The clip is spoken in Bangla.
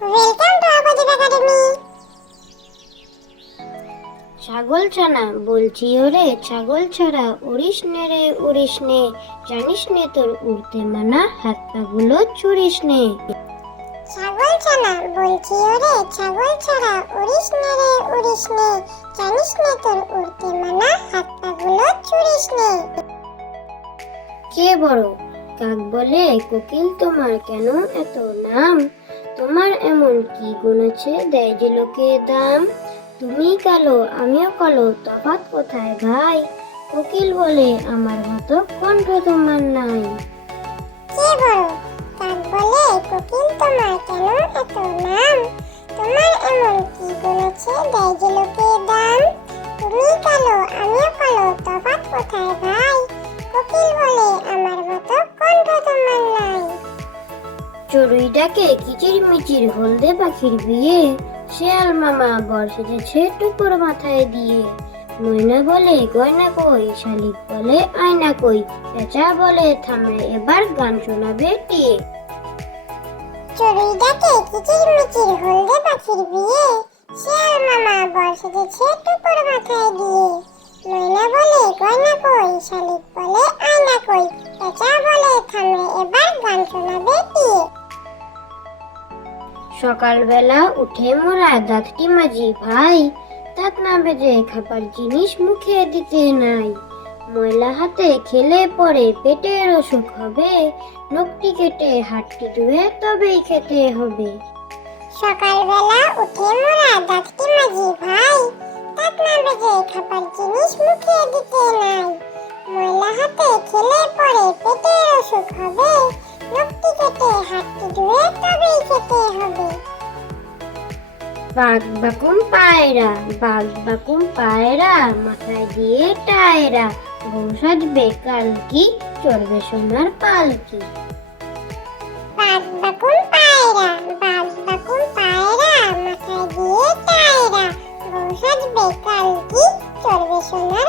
ওয়েলকাম টু আবাদিব একাডেমি ছাগল ছানা বলছি ওরে ছাগল ছাড়া উড়িস নে রে উড়িস নে। জানিস নে তোর উড়তে মানা হাত পাগুলো ছুড়িস নে। ছাগল ছানা বলছি ওরে ছাগল ছাড়া উড়িস নে রে উড়িস নে। জানিস নে তোর উড়তে মানা হাত পাগুলো ছুড়িস নে। কে বড়? কাক বলে কোকিল তোমার কেন এত নাম? তোমার এমন কি গুণ আছে? দেয় যে লোকে দাম। তুমি কালো, আমিও কালো, তফাৎ কোথায় ভাই? কোকিল বলে, আমার মতো কণ্ঠ তোমার নাই। কে বড় কাক বলে কোকিল তোমার কেন এত নাম? তোমার এমন কি গুণ আছে? দেয় যে লোকে দাম। তুমি কালো, আমিও কালো, তফাৎ কোথায় ভাই? চড়ুই ডাকে কিচির মিচির হলদে পাখির বিয়ে। শেয়াল মামা বর সেজেছে টুকুর মাথায় দিয়ে। ময়না বলে গয়না কই? শালিক বলে, আয়না কই? পেঁচা বলে থামড়ে এবার গান শোনাবে টিয়ে চড়ুই ডাকে কিচির মিচির হলদে পাখির বিয়ে। শেয়াল মামা বর সেজেছে টুকুর মাথায় দিয়ে। ময়না বলে গয়না কই? শালিক সকালবেলা উঠে মোরা দাঁতটি মাঝি ভাই, দাঁত না বেজে খাবার জিনিস মুখে দিতে নাই। ময়লা হাতে খেলে পরে পেটের অসুখ হবে। নখটি কেটে হাটটি ধুয়ে তবেই খেতে হবে। সকালবেলা উঠে মোরা দাঁতটি মাঝি ভাই, দাঁত না বেজে খাবার জিনিস মুখে দিতে নাই। ময়লা হাতে খেলে পরে পেটের অসুখ হবে। নখটি কেটে হাতটি ধুয়ে তবেই খেতে হবে। বাঘ বাকুম পায়রা? বাঘ বাকুম পায়রা? মাথায় দিয়ে টায়রা। বউ সাজবে কাল কি চড়বে সোনার পালকি। বাঘ বাকুন পায়রা? বাঘ বাকুন পায়রা? মাথায় দিয়ে টায়রা। বউ সাজবে কাল কি চড়বে সোনার